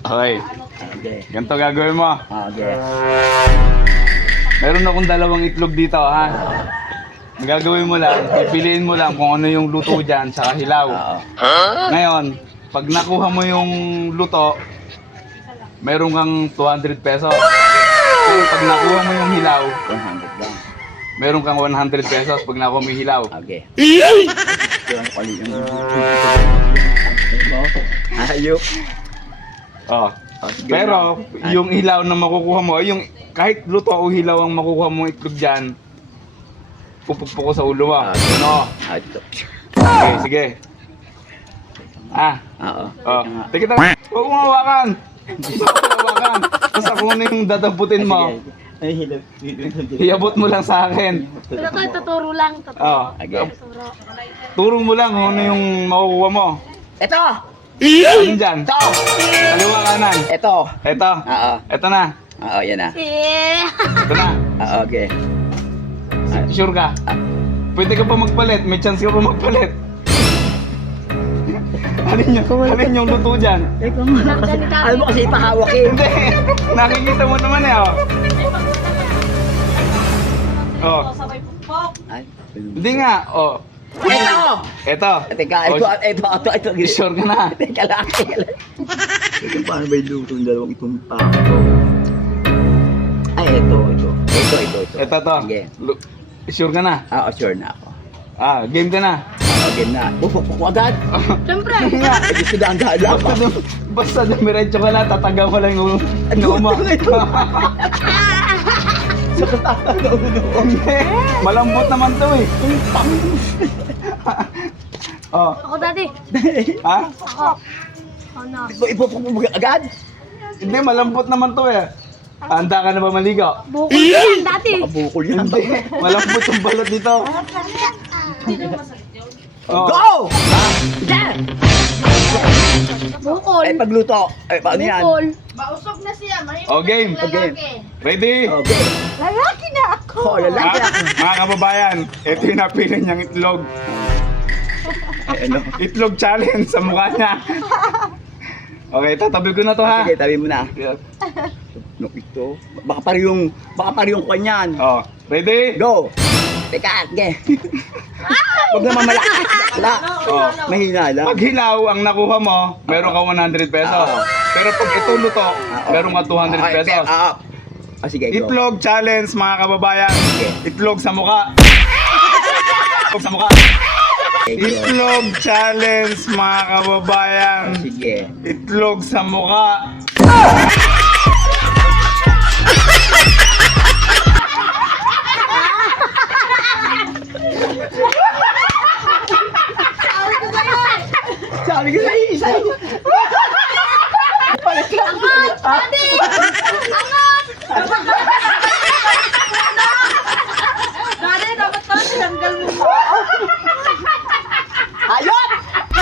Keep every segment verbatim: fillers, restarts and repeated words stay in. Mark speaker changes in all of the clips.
Speaker 1: Okay.
Speaker 2: Okay.
Speaker 1: Ganito gagawin mo.
Speaker 2: Okay.
Speaker 1: Meron akong dalawang itlog dito, ha? Ang gagawin mo lang, pipiliin mo lang kung ano yung luto dyan sa hilaw.
Speaker 2: Oo.
Speaker 1: Ngayon, pag nakuha mo yung luto, meron kang two hundred pesos. Pero pag nakuha mo yung hilaw,
Speaker 2: one hundred lang.
Speaker 1: meron kang one hundred pesos pag nakuha mo yung hilaw.
Speaker 2: Okay. Kaya ko kali yung... Ayok.
Speaker 1: Oh. Pero, yung hilaw na makukuha mo, yung kahit luto o hilaw ang makukuha mo itlog dyan, pupukpuk ko sa ulo mo. Ano?
Speaker 2: Ah, ito.
Speaker 1: Okay, sige. Ah.
Speaker 2: Oo.
Speaker 1: Oh. Teka, teka. Huwag mong hawakan. Huwag mong hawakan. Tapos ako na yung dadamputin mo.
Speaker 2: Ay, hilap.
Speaker 1: Iabot mo lang sa akin.
Speaker 3: Pero ko, tuturo lang. Tuturo.
Speaker 1: Oh.
Speaker 2: Okay.
Speaker 3: Tuturo.
Speaker 1: Turo mo lang kung ano yung makukuha mo.
Speaker 2: Ito!
Speaker 1: Ano dyan?
Speaker 2: Ito!
Speaker 1: Kaliwa kanan.
Speaker 2: Ito!
Speaker 1: Eto.
Speaker 2: Oo.
Speaker 1: Eto na.
Speaker 2: Oo, yan na.
Speaker 3: Eh.
Speaker 1: Eto na.
Speaker 2: Oo, okay.
Speaker 1: Sure ka? Pwede ka pa magpalit. May chance ka pa magpalit. Alin yung, alin yung luto dyan?
Speaker 2: Teka mo. Alam mo kasi ipahawak eh.
Speaker 1: Hindi. Nakikita mo naman eh. Oh. Oh.
Speaker 2: Ay,
Speaker 1: Hindi nga. Oh.
Speaker 2: ito!
Speaker 1: Eto.
Speaker 2: Teka,
Speaker 1: Oh,
Speaker 2: ito, ito, ito, ito.
Speaker 1: sure ka na?
Speaker 2: Teka lang, teka lang. Teka, paano ba yung luto ng dalawang itong pako? Ay, ito, ito. Ito, ito, ito.
Speaker 1: Eto to.
Speaker 2: Sige.
Speaker 1: Lu- Sure ka na?
Speaker 2: Oo, sure na ako.
Speaker 1: Ah, game ka na.
Speaker 2: Okay na. Pupukpuk ko agad.
Speaker 3: Siyempre.
Speaker 1: Nga.
Speaker 2: Eh, gusto na ang daan lang.
Speaker 1: Basta, dum- basta dumiretso ka na, tataga mo lang yung noo mo.
Speaker 2: Sa katata na ulo ko.
Speaker 1: Hindi. Malambot naman to eh. Oh.
Speaker 3: Ako dati.
Speaker 1: Ha?
Speaker 3: Ako. Ako na.
Speaker 2: Ipupukpuk mo agad?
Speaker 1: Hindi, malambot naman to eh. Handa ka na ba maligo?
Speaker 3: Bukol yan dati.
Speaker 2: Bukol yan.
Speaker 1: Hindi. Malambot yung balot dito. Oh.
Speaker 2: Go! Yan!
Speaker 3: Bukol.
Speaker 2: Ay, pagluto. Ay, paano yan?
Speaker 3: Bukol.
Speaker 4: Mausok na siya, mahimok
Speaker 1: Oh, game.
Speaker 4: na
Speaker 2: Okay.
Speaker 4: lalaki.
Speaker 1: Ready?
Speaker 2: Okay.
Speaker 3: Lalaki na ako.
Speaker 2: Oh, lalaki
Speaker 1: Ha?
Speaker 2: ako.
Speaker 1: Mga kababayan, ito yung napili niyang itlog.
Speaker 2: Ay, ano?
Speaker 1: Itlog challenge sa mukha niya. Okay, tatabi ko na to ha.
Speaker 2: Sige, tabi mo na. No, ito. Baka pari yung, baka pari yung kanyan.
Speaker 1: Oh, ready?
Speaker 2: Go! Teka, ge. Huwag naman malakas. Wala.
Speaker 1: Oh.
Speaker 2: Mahina lang.
Speaker 1: Pag hilaw ang nakuha mo, meron ka one hundred pesos.
Speaker 2: Oo.
Speaker 1: Pero pag ito luto,
Speaker 2: Oo.
Speaker 1: meron ka two hundred
Speaker 2: Okay,
Speaker 1: pesos.
Speaker 2: Ah, ah, sige, go.
Speaker 1: Itlog challenge mga kababayan. Itlog sa mukha. Itlog sa mukha.
Speaker 2: Okay, go.
Speaker 1: Itlog challenge mga kababayan.
Speaker 2: Sige.
Speaker 1: Itlog sa mukha.
Speaker 2: Sabi ko sa isa. Palit lang.
Speaker 3: Dati. Angat.
Speaker 4: Dati, dapat pala tinanggal mo.
Speaker 2: Hayop!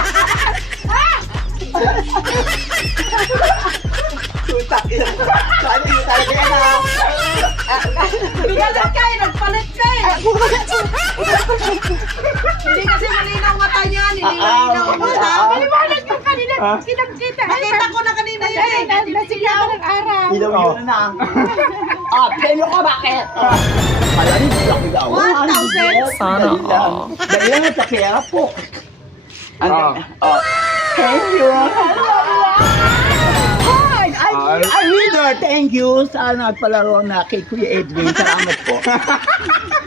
Speaker 2: Tutak ina. Sabi ko talaga yan ah.
Speaker 4: Bigalan ka eh, nagpalit ka eh. Hindi kasi malinaw mata niya, hindi malinaw ang mata.
Speaker 3: Maliwanag yung kanina.
Speaker 1: Ah.
Speaker 3: Kitang-kita.
Speaker 4: Nakita ko na kanina yun eh.
Speaker 3: Nasigla ng araw.
Speaker 2: Ilaw
Speaker 1: Oh.
Speaker 2: yun na. Ah, pelo ko bakit? Malamig lang daw.
Speaker 4: one thousand.
Speaker 2: Sana all. Dahil lang sa pera po. Ang
Speaker 1: Ah.
Speaker 2: oh. Thank you. Hi, I,
Speaker 1: Ah,
Speaker 2: I, I thank you sa nagpalaro na kay Kuya Edwin. Salamat po.